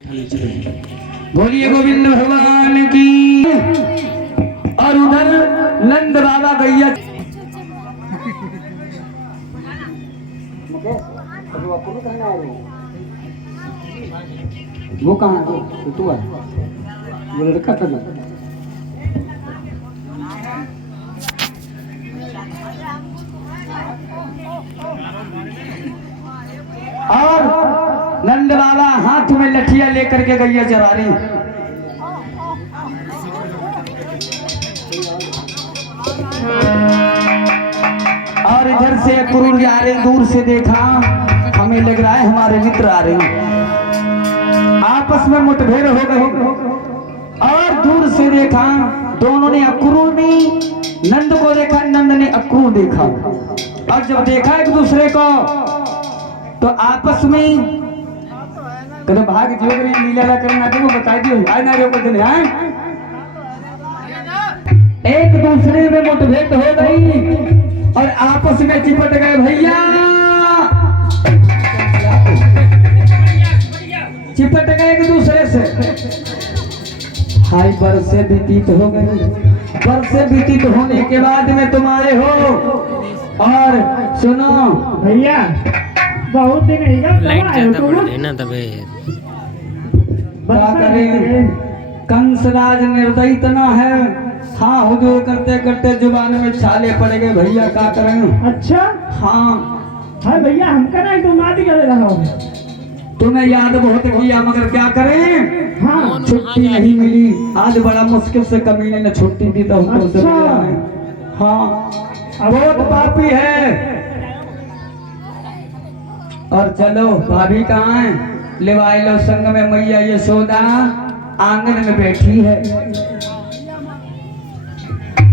बोलिए गोविंद भगवान की। और उधर नंद बाबा गैया वो कहाँ है? तू है वो लड़का था ना। और नंद बाबा हाथ में लठिया लेकर के गैया चरा रही। और इधर से क्रूर आ रहे, दूर से देखा हमें लग रहा है हमारे मित्र आ रहे हैं। आपस में मुठभेड़ हो गई और दूर से देखा दोनों ने अक्रूर ने नंद को देखा, नंद ने अक्रूर देखा। और जब देखा एक दूसरे को तो आपस में कदम भाग जो लीला करना वो बता दियो आए ना रोको दिन आए। एक दूसरे में मुठभेड़ हो गई और आपस में चिपट गए भैया, चिपट गए एक दूसरे से। हाय बरसे व्यतीत हो गए, बरसे व्यतीत होने के बाद में तुम आए हो। और सुनो भैया बहुत दिन ना तबे क्या करें, कंसराज निर्दयी इतना है। हाँ हुजूर करते करते जुबान में छाले पड़ गए भैया, क्या करें। अच्छा हाँ हाँ भैया हमका ना तुम बात कर रहा हो। तुम्हें याद बहुत किया मगर क्या करें, हाँ छुट्टी नहीं मिली। आज बड़ा मुश्किल से कमीने ने छुट्टी दी तो हमको से मिला है। हाँ बहुत पापी है। और चलो भाभी कहाँ है, लिवाई लो संग में मैया यशोदा आंगन में बैठी है।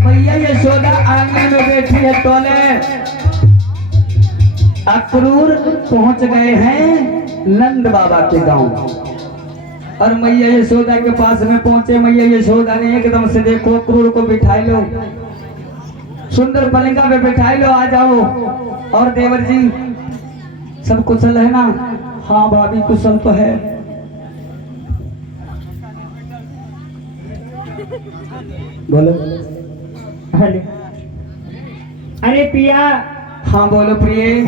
मैया यशोदा आंगन में बैठी है। तोले अक्रूर पहुंच गए हैं नंद बाबा के गांव और मैया यशोदा के पास में पहुंचे। मैया यशोदा ने एकदम से देखो अक्रूर को बिठाई लो, सुंदर पलंगा पे बिठाई लो, आ जाओ। और देवर जी सब कुशल है ना? हाँ भाभी कुशल तो है। बोलो। हेलो अरे पिया। हाँ बोलो प्रिय।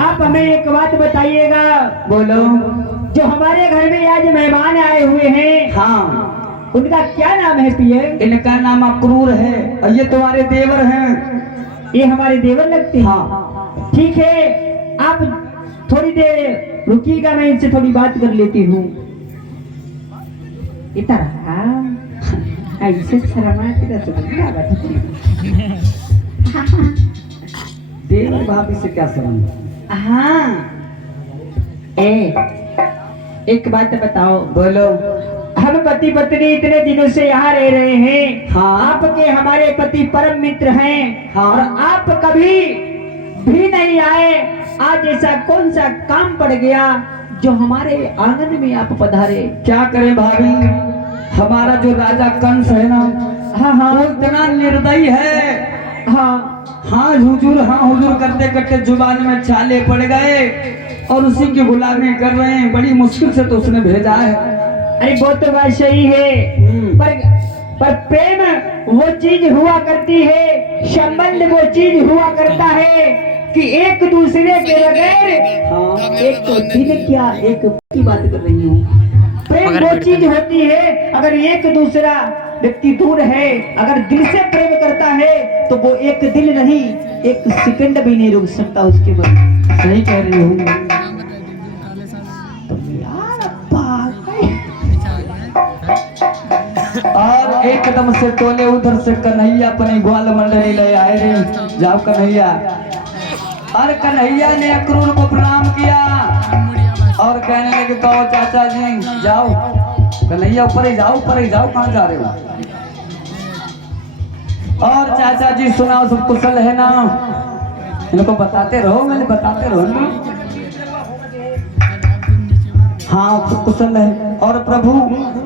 आप हमें एक बात बताइएगा, बोलो। जो हमारे घर में आज मेहमान आए हुए हैं हाँ उनका क्या नाम है पिए? इनका नाम अक्रूर है और ये तुम्हारे देवर हैं। ये हमारे देवर लगते हैं। हाँ ठीक है, आप थोड़ी देर रुकिएगा, मैं इनसे थोड़ी बात कर लेती हूँ। ऐसे देवर भाभी से क्या संबंध? हाँ एक बात बताओ। बोलो। हम पति पत्नी इतने दिनों से यहाँ रह रहे हैं। हाँ। आपके हमारे पति परम मित्र हैं। हाँ। और आप कभी भी नहीं आए। आज ऐसा कौन सा काम पड़ गया जो हमारे आंगन में आप पधारे? क्या करें भाभी, हमारा जो राजा कंस है ना, हाँ हाँ वो इतना निर्दयी है। हाँ हाँ हुजूर करते करते जुबान में छाले पड़ गए और उसी की गुलामी कर रहे हैं। बड़ी मुश्किल से तो उसने भेजा है। अरे वो तो बात सही है, पर प्रेम वो चीज हुआ करती है, संबंध वो चीज हुआ करता है कि एक दूसरे के बगैर। हाँ एक तो दिन क्या एक की बात कर रही हूँ। प्रेम वो चीज होती है, अगर एक दूसरा व्यक्ति दूर है, अगर दिल से प्रेम करता है तो वो एक दिल नहीं, एक सेकंड भी नहीं रुक सकता उसके बाद। सही कह रही हूँ। और एकदम से तोले उधर से कन्हैया अपनी ग्वाल मंडली ले आए रे। जाओ कन्हैया। और कन्हैया ने अक्रूर को प्रणाम किया और कहने लगे कहो चाचा जी जाओ। कन्हैया ऊपर ही जाओ, ऊपर ही जाओ, कहाँ जा रहे हो? और चाचा जी सुनाओ सब कुशल है ना? इनको बताते रहो, मैंने बताते रहो ना। हाँ सब कुशल है। और प्रभु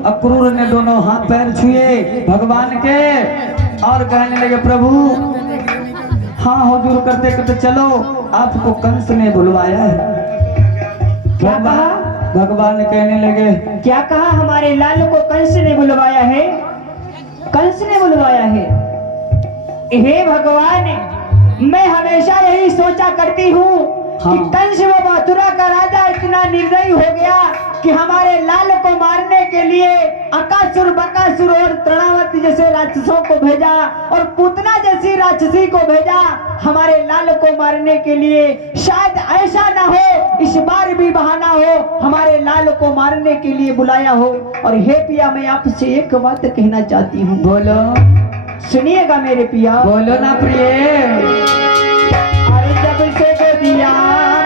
अक्रूर ने दोनों हाथ पैर छुए भगवान के और कहने लगे प्रभु हाँ हुजूर करते करते चलो, आपको कंस ने बुलवाया है। क्या कहा? भगवान कहने लगे, क्या कहा? हमारे लाल को कंस ने बुलवाया है, कंस ने बुलवाया है। हे भगवान, मैं हमेशा यही सोचा करती हूँ कि कंस वो मथुरा का राजा इतना निर्दयी हो गया कि हमारे लाल को मारने के लिए अकासुर, बकासुर और तृणावती जैसे राक्षसों को भेजा और पूतना जैसी राक्षसी को भेजा हमारे लाल को मारने के लिए। शायद ऐसा ना हो इस बार भी बहाना हो, हमारे लाल को मारने के लिए बुलाया हो। और हे पिया, मैं आपसे एक बात कहना चाहती हूँ। बोलो, सुनिएगा मेरे पिया। बोलो ना प्रिय। अरे जब से गोदिया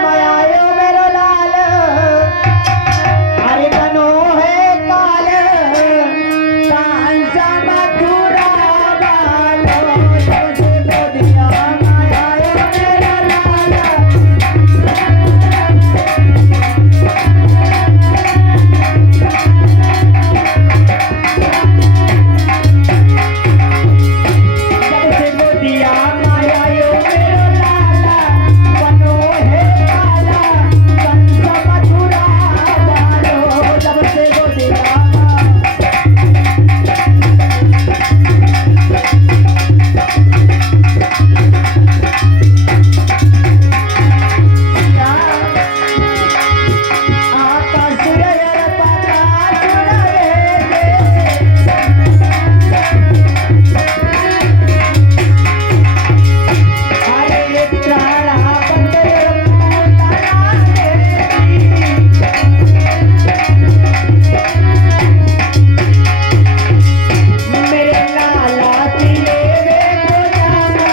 में आयो मेरो लाल, अरे बनो है काल, कांसा मथुरा वालो। जब से गोदिया में आयो मेरो लाल, जब से गोदिया में आयो मेरो लाला, बनो है काला, कंसा मथुरा वालो। जब से गोदिया आकासुर पकासुर रे, अरे प्राणा बंदर पूतना देवी, मेरे लाला तिले को जाना,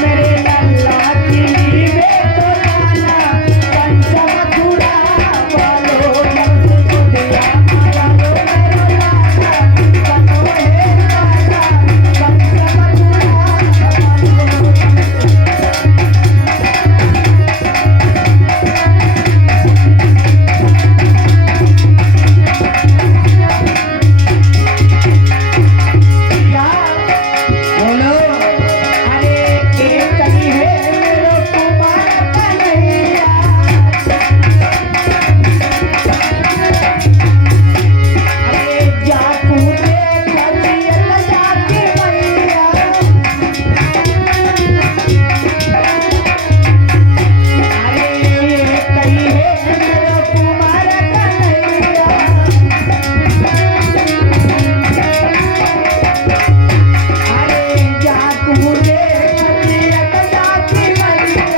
मेरे लाला तिले को जाना, कंस मथुरा वालो। जब से गोदिया माया लो मेरो लाला, बनो है काला, कंस मथुरा वालो। क्या? बोलो, अरे एक कहीं है मेरो कुमार कन्हैया, अरे जाकू रे खलियत जाके मैया, अरे एक कहीं है मेरो कुमार कन्हैया, अरे जाकू रे खलियत जाके मैया,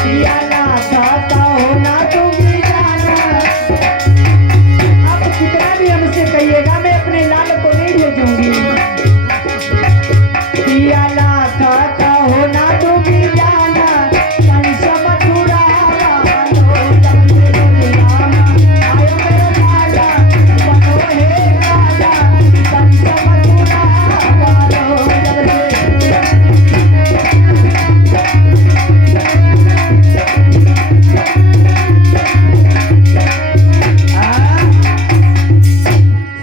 पियाला खाता हो ना दूंगी जाना। अब कितना भी हमसे कहिएगा, मैं अपने लाल को नहीं भेजूंगी। पियाला खाता हो ना दूंगी जाना, कंस मथुरा वालो। जब से गोदिया में आयो मेरो लाला, बनो है काला, कंस मथुरा वालो। जब से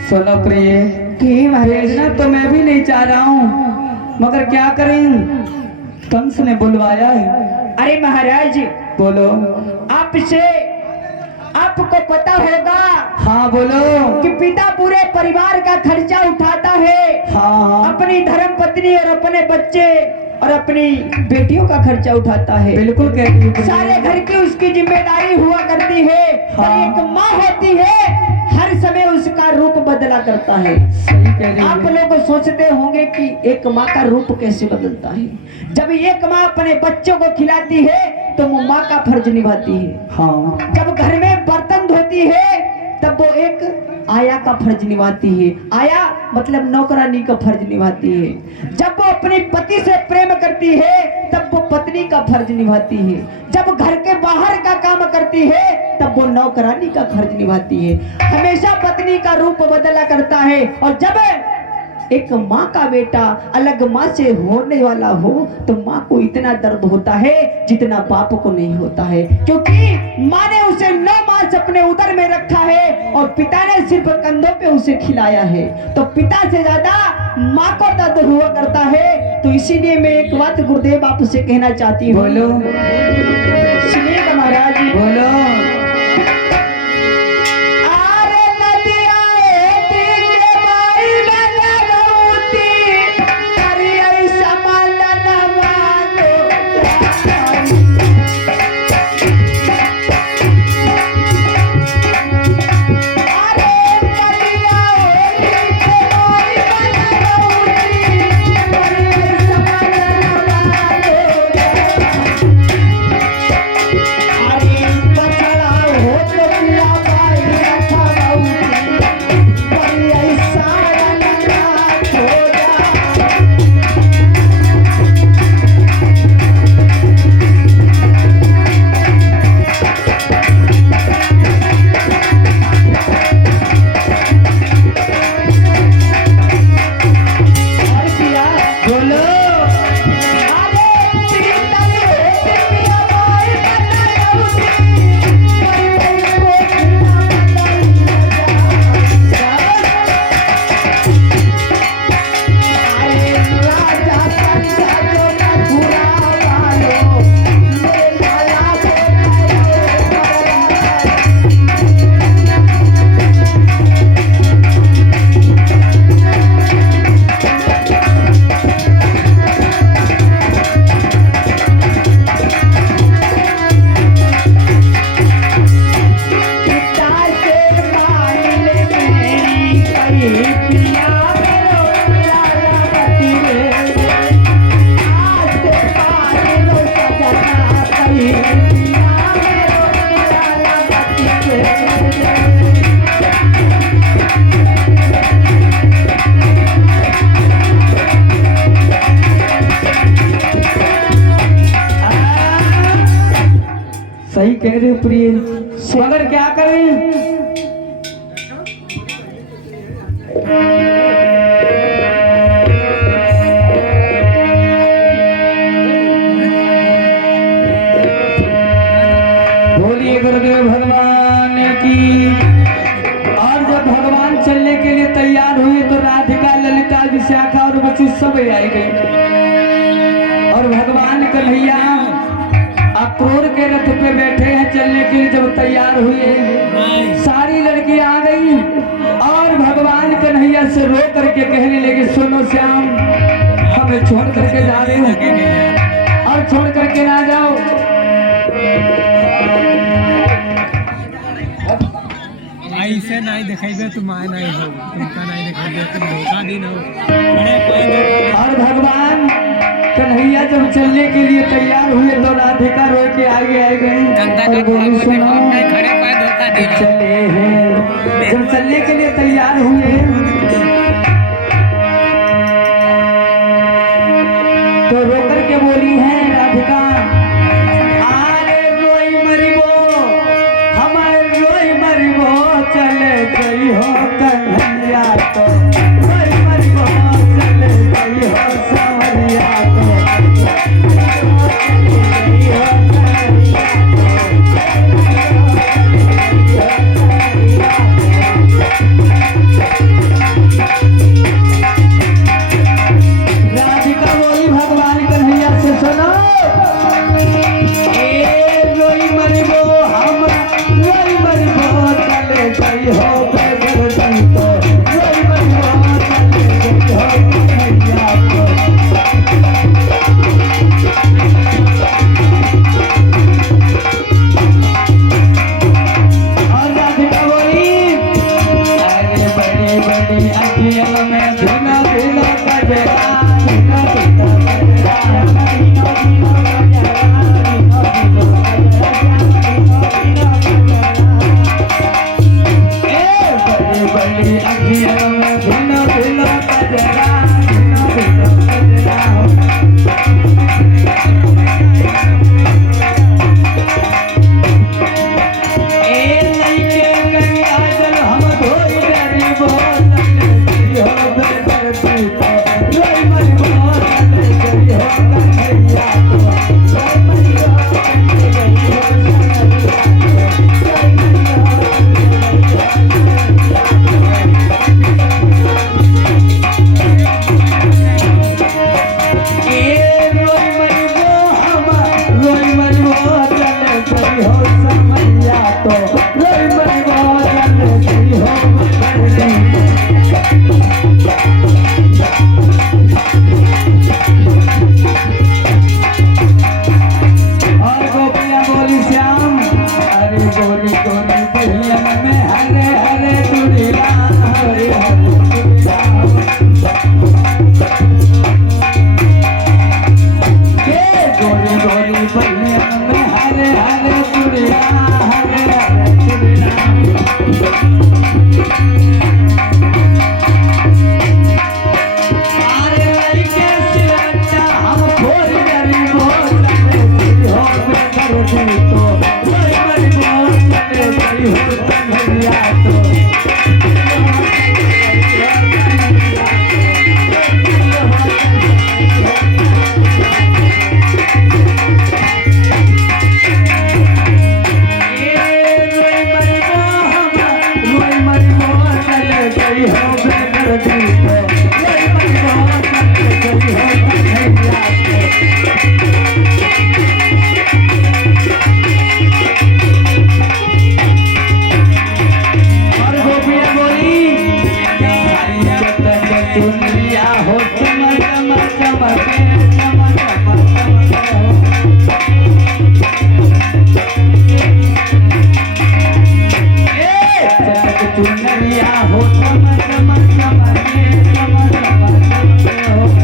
सुनो प्रिय, कि महाराज, भेजना तो मैं भी नहीं चाह रहा हूँ, मगर क्या करें, कंस ने बुलवाया है। अरे महाराज, बोलो, आपसे आपको पता होगा हाँ बोलो, कि पिता पूरे परिवार का खर्चा उठाता है, हाँ हाँ अपनी धर्म पत्नी और अपने बच्चे और अपनी बेटियों का खर्चा उठाता है। बिल्कुल कह रही हो। सारे घर की उसकी जिम्मेदारी हुआ करती है। पर हाँ। एक माँ होती है, हर समय उसका रूप बदला करता है। सही कह रही आप हो। लोग सोचते होंगे कि एक माँ का रूप कैसे बदलता है। जब एक माँ अपने बच्चों को खिलाती है तो वो माँ का फर्ज निभाती है। हाँ जब घर में बर्तन धोती है तब वो एक आया का फर्ज निभाती है। आया मतलब नौकरानी का फर्ज निभाती है। जब वो अपने पति से प्रेम करती है तब वो पत्नी का फर्ज निभाती है। जब घर के बाहर का काम करती है तब वो नौकरानी का फर्ज निभाती है। हमेशा पत्नी का रूप बदला करता है। और जब एक माँ का बेटा अलग माँ से होने वाला हो तो माँ को इतना दर्द होता है जितना बाप को नहीं होता है, क्योंकि माँ ने उसे 9 मास अपने उदर में रखा है और पिता ने सिर्फ कंधों पे उसे खिलाया है। तो पिता से ज्यादा माँ को दर्द हुआ करता है। तो इसीलिए मैं एक बात गुरुदेव आपसे कहना चाहती हूँ। बोलो सुनिएगा महाराज। बोलो। अरे नदिया एक के माई बनौती, अरे ऐसा मदन मानो सही कह रहे हो प्रिय, मगर क्या करें? बोलिए गुरुदेव भगवान की। और जब भगवान चलने के लिए तैयार हुए तो राधिका, ललिता, विशाखा और बच्ची सब आई गई। और भगवान कन्हैया अक्रूर के रथ पे बैठे हैं चलने के लिए। जब तैयार हुए सारी लड़कियां आ गई और भगवान कन्हैया से रो करके कहने लगे, सुनो श्याम, हमें छोड़ करके जा रहे हो और छोड़ करके ना जाओ। ऐसे नहीं दिखाई तुम आए नहीं हो, तुमका नहीं दिखाई तुम धोखा दिन हो। और भगवान कन्हैया जब चलने के लिए तैयार हुए तो राधिका रो के आगे आ गई और बोली, सुनो चले हैं। जब चलने के लिए तैयार हुए तो रो करके बोली है राधिका, आरे रोई मरिबो, हमारे रोई मरिबो, चले गई हो कन्हैया तो रोई मरिबो, चले गई हो सावरिया तो। राधिका बोली भगवान कन्हैया से, सुनो ए रोई मरिबो, हम रोई मरिबो, चले गई हो बेदर्दी तो, रोई मरिबो, चले गई हो कन्हैया तो। गई हो समैया तो रोई मरी बोतल गई हो बकरी। और गोपियां बोली श्याम अरे गोरी गोरी बहिया में हरे हरे दुनिया हरे हरे दुनिया। ये गोरी गोरी बहिया में हरे हरे दुनिया हरे हरे दुनिया। अरे भाई कैसे लगता हम खोर गरीब हो सकते हो बेकर दी तो कोई गरीब हो सकते हो कन्हैया तो। और गोपियां बोली दुनिया हो चमक चमक चमक चमक चमक चमक दुनिया हो चमक चमक चमक चमक चमक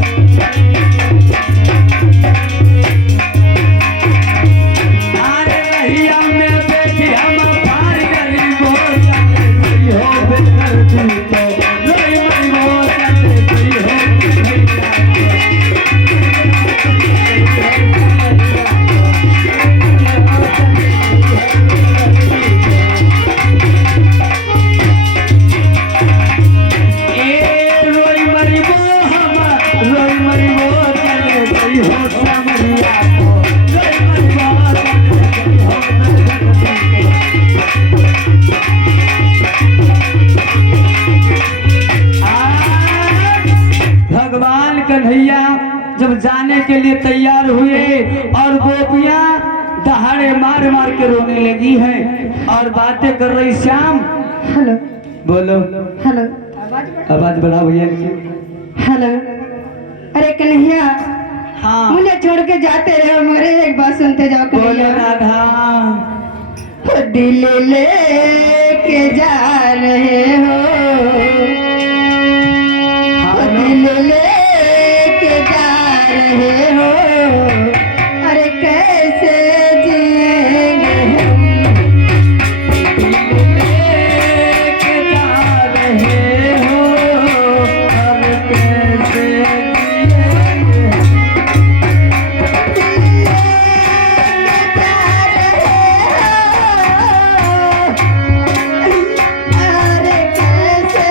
अरे भैया में बैठी हम पार गरीब हो सकते हो बेकर दी तो रोई मरी हो सकते हो रोई मरी वो हम रोई मरी वो चले गई हो समरिया को रोई मरी वो चले गई हो। भगवान कन्हैया जब जाने के लिए तैयार हुए और गोपियां दहाड़े मार मार के रोने लगी है और बातें कर रही श्याम। हेलो बोलो हेलो आवाज बढ़ाओ भैया। हेलो। अरे कन्हैया हाँ मुझे छोड़ के जाते रहे हो मगर एक बात सुनते जाओ बोलो कन्हैया। राधा। वो दिल ले के जा रहे हो वो दिल ले के जा रहे हो अरे कैसे जिएंगे हम लेके जा रहे हो अब कैसे जिएंगे। अरे कैसे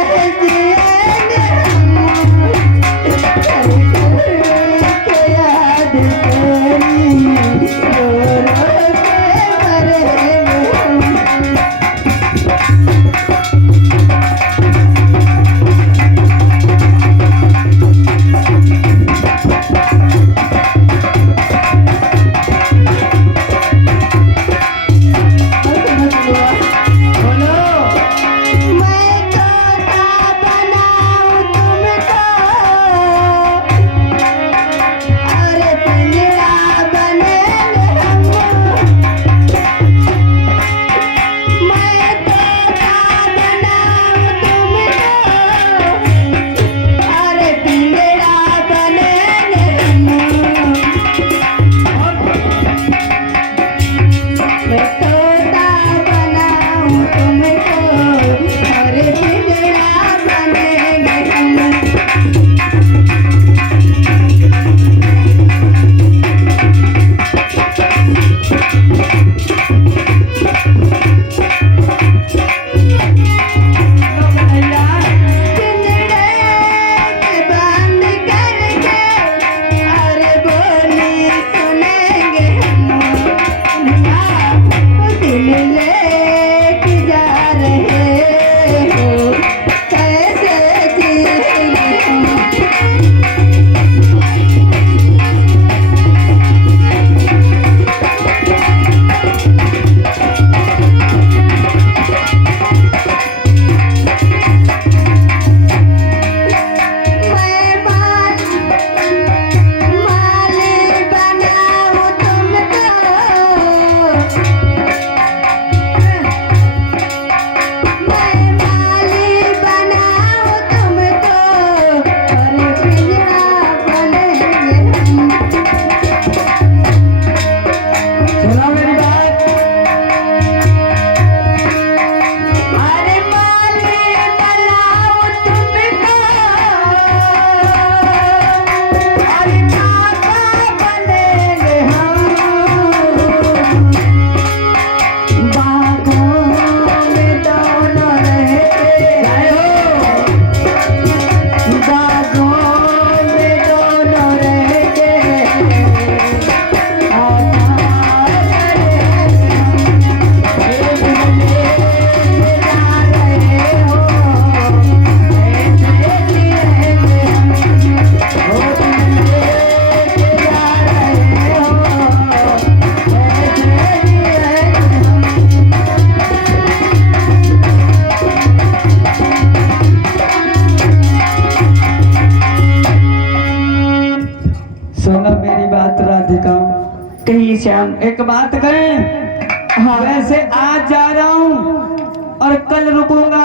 कहिए श्याम। एक बात करें, हाँ वैसे आज जा रहा हूँ और कल रुकूंगा,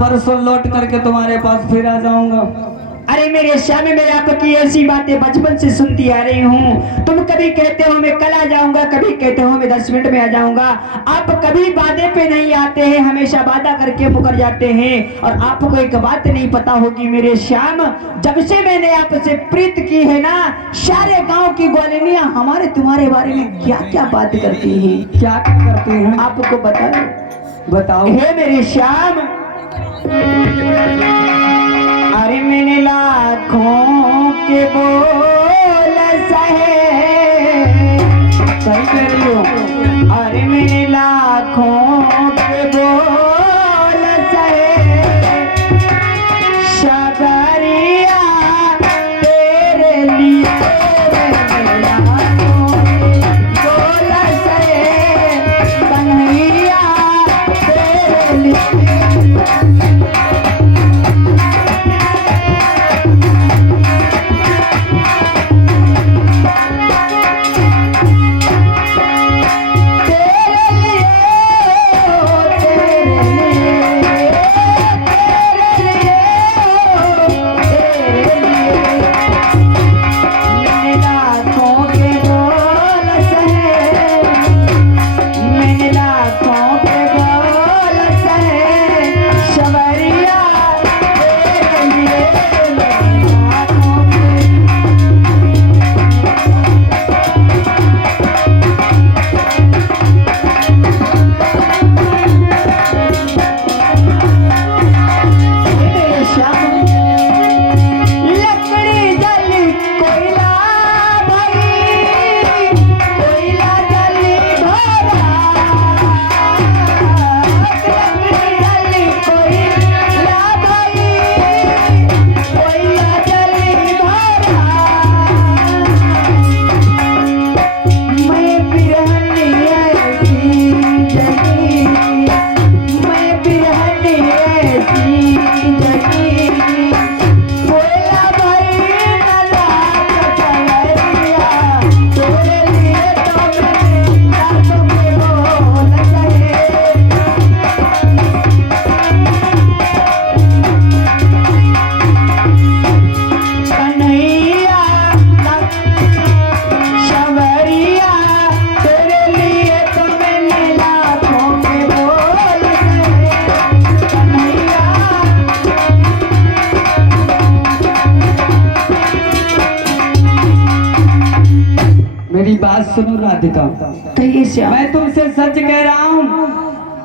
परसों लौट करके तुम्हारे पास फिर आ जाऊंगा। अरे मेरे श्याम, मैं आपकी ऐसी बातें बचपन से सुनती आ रही हूँ। तुम कभी कहते हो मैं कल आ जाऊंगा, कभी कहते हो मैं 10 मिनट में आ जाऊंगा। आप कभी वादे पे नहीं आते हैं, हमेशा वादा करके मुकर जाते हैं। और आपको एक बात नहीं पता होगी मेरे श्याम, जब से मैंने आपसे प्रीत की है ना, सारे गांव की ग्वालिनियां हमारे तुम्हारे बारे में क्या क्या बात करती हैं। क्या करते हैं आपको बताओ। हे मेरे श्याम, अरे मैंने लाखों के बोल सहे, सही कह रही हो। अरे मैंने लाखों के बोल सहे, शबरिया तेरे लिए मैंने लाखों के बोल सहे, कन्हैया तेरे लिए। मेरी बात सुनो राधिका, कहिए श्याम। मैं तुमसे सच कह रहा हूँ,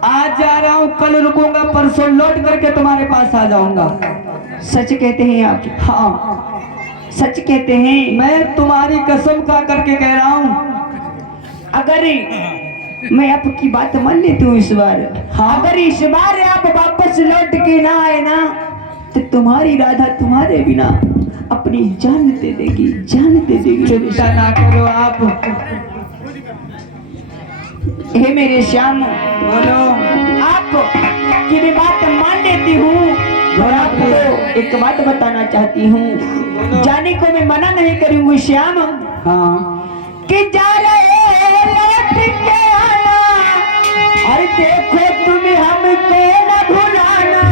आज जा रहा हूँ, कल रुकूंगा, परसों लौट करके तुम्हारे पास आ जाऊंगा। सच कहते हैं आप? हाँ सच कहते हैं? मैं तुम्हारी कसम खा करके कह रहा हूँ। अगर मैं आपकी बात मान लेती हूँ इस बार, हाँ। अगर इस बार आप वापस लौट के ना आए ना, तो तुम्हारी राधा तुम्हारे बिना अपनी जान दे देगी, जान दे देगी। चिंता ना करो आप। हे मेरे श्याम, बोलो। आप की भी बात मान लेती हूँ और आपको एक बात बताना चाहती हूँ। जाने को मैं मना नहीं करूँगी श्याम। हाँ कि जा रहे लौट के आना, अरे देखो तुम हमको न भुलाना,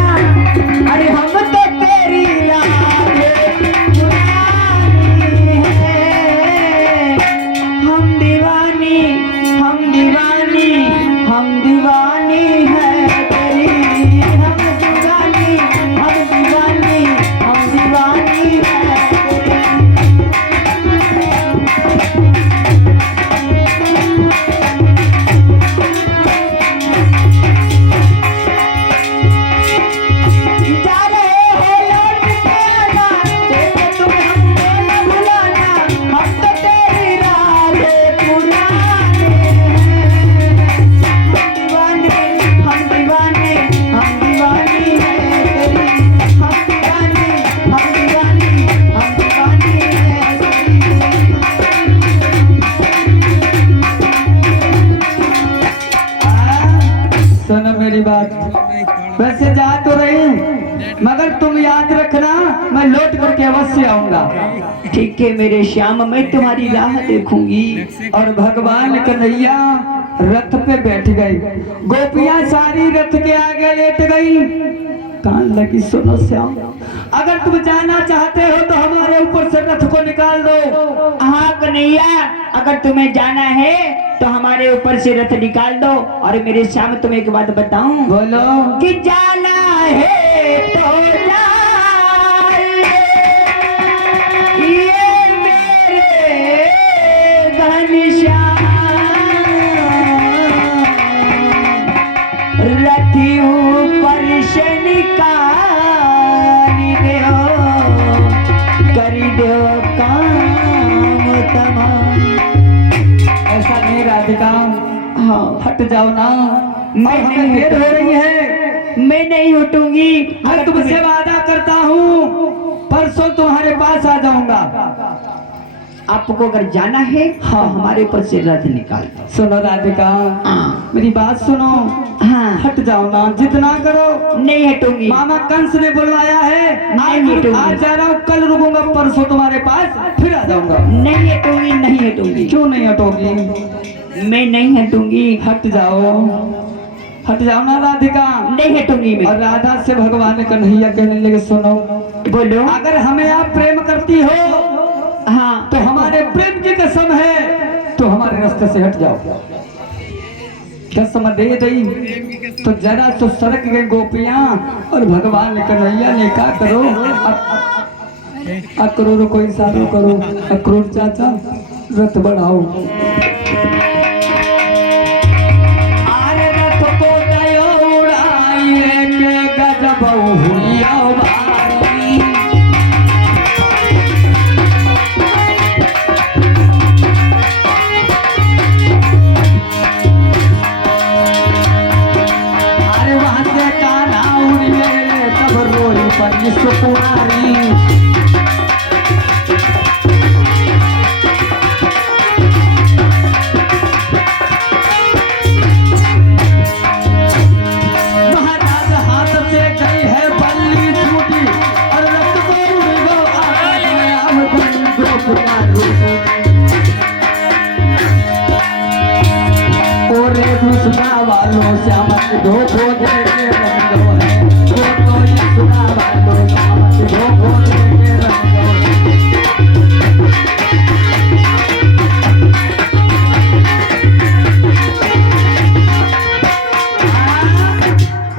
अरे हम तो तेरी यादें पुरानी है। हम दीवानी, हम दीवानी, हम दीवानी है तेरी। हम दीवानी, हम दीवानी, हम दीवानी है तेरी। ठीक है मेरे श्याम, मैं तुम्हारी राह देखूंगी। और भगवान कन्हैया रथ पे बैठ गई, गोपियां सारी रथ के आगे लेट गई। कान लगी, सुनो श्याम, अगर तुम जाना चाहते हो तो हमारे ऊपर से रथ को निकाल दो। हाँ कन्हैया, अगर तुम्हें जाना है तो हमारे ऊपर से रथ निकाल दो। और मेरे श्याम तुम्हें एक बात बताऊं, बोलो। कि जाना है तो जा, ये मेरे घनश्याम, रथी ऊपर से निकाल दो, करी दो काम तमाम। ऐसा नहीं राधिका, हाँ हट जाओ ना, मैं हमें नहीं देर हो रही है। मैं नहीं हटूंगी। मैं तुमसे वादा करता हूँ परसों तुम्हारे पास आ जाऊंगा। आपको अगर जाना है हाँ हमारे ऊपर से रथ निकाल दो। सुनो राधिका, हाँ मेरी बात सुनो, हाँ हट जाओ ना, जितना करो। नहीं हटूंगी। मामा कंस ने बुलवाया है, नहीं हटूंगी। आज जा रहा हूँ, कल रुकूंगा, परसों तुम्हारे पास फिर आ जाऊंगा। नहीं हटूंगी, नहीं हटूंगी। क्यों नहीं हटोगी? मैं नहीं हटूंगी। हट जाओ, हट जाओ ना राधिका। नहीं हटूंगी मैं। और राधा से भगवान कन्हैया कहने लगे, सुनो, बोलो। अगर हमें आप प्रेम करती हो हाँ तो हमारे प्रेम की कसम है, तो हमारे रास्ते से हट जाओ। कसम दे दी तो जरा तो सड़क गए गोपियां, और भगवान कन्हैया ने क्या करो, अक्रूर को इशारा करो, अक्रूर चाचा रथ बढ़ाओ। आरे रथ को गयो उड़ाइए के गजब हुइया बारी। अरे वहां से कान्हा उड़ गए, तब रोई पड़ी सुकुमारी। महाराज हाथ से गई है बल्ली छूटी, और रथ को उड़ गो आम गोपियां रूठी। ओरे दुश्मना वालों श्यामत धोखो दे के रंगो है, तो ये सुना वालों श्यामत धोखो दे के रंगो है।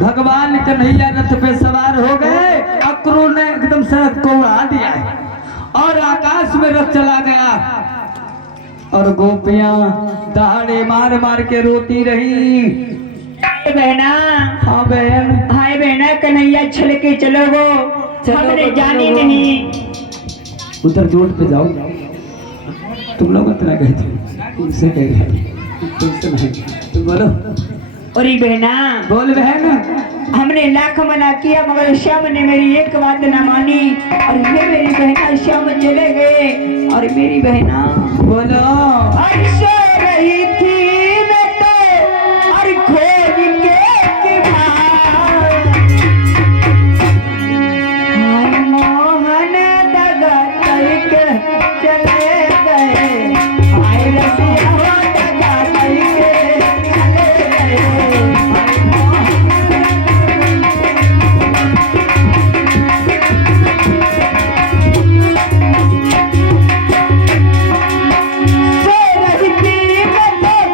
भगवान कन्हैया रथ पे सवार हो गए, अक्रूर ने एकदम सड़क को उड़ा दिया और आकाश में रथ चला गया। और गोपियां दहाड़े मार मार के रोती रही। बहना, हाँ बहन, हाय बहना, कन्हैया चल के चलो, वो हमने जानी नहीं। उधर जोट पे जाओ, तुम लोग इतना कहे थे, तुमसे कह रहे, तुमसे नहीं, तुम बोलो। अरे बहना, बोल बहन। हमने लाख मना किया मगर श्याम ने मेरी एक बात ना मानी, और ये मेरी बहना श्याम चले गए। और मेरी बहना बोलो। और सो रही थी मैं तो, और खोज के हाय मोहन दगा करके चले गए, हाय रसिया दगा करके चले गए। सो रही थी मैं तो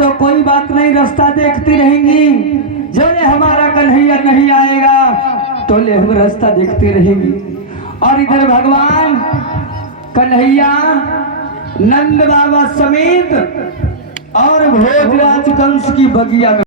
दो, कोई बात नहीं, रास्ता देखती रहेंगी। जले हमारा कन्हैया नहीं आएगा तो ले हम रास्ता देखते रहेंगी। और इधर भगवान कन्हैया नंद बाबा समेत और भोजराज कंस की बगिया में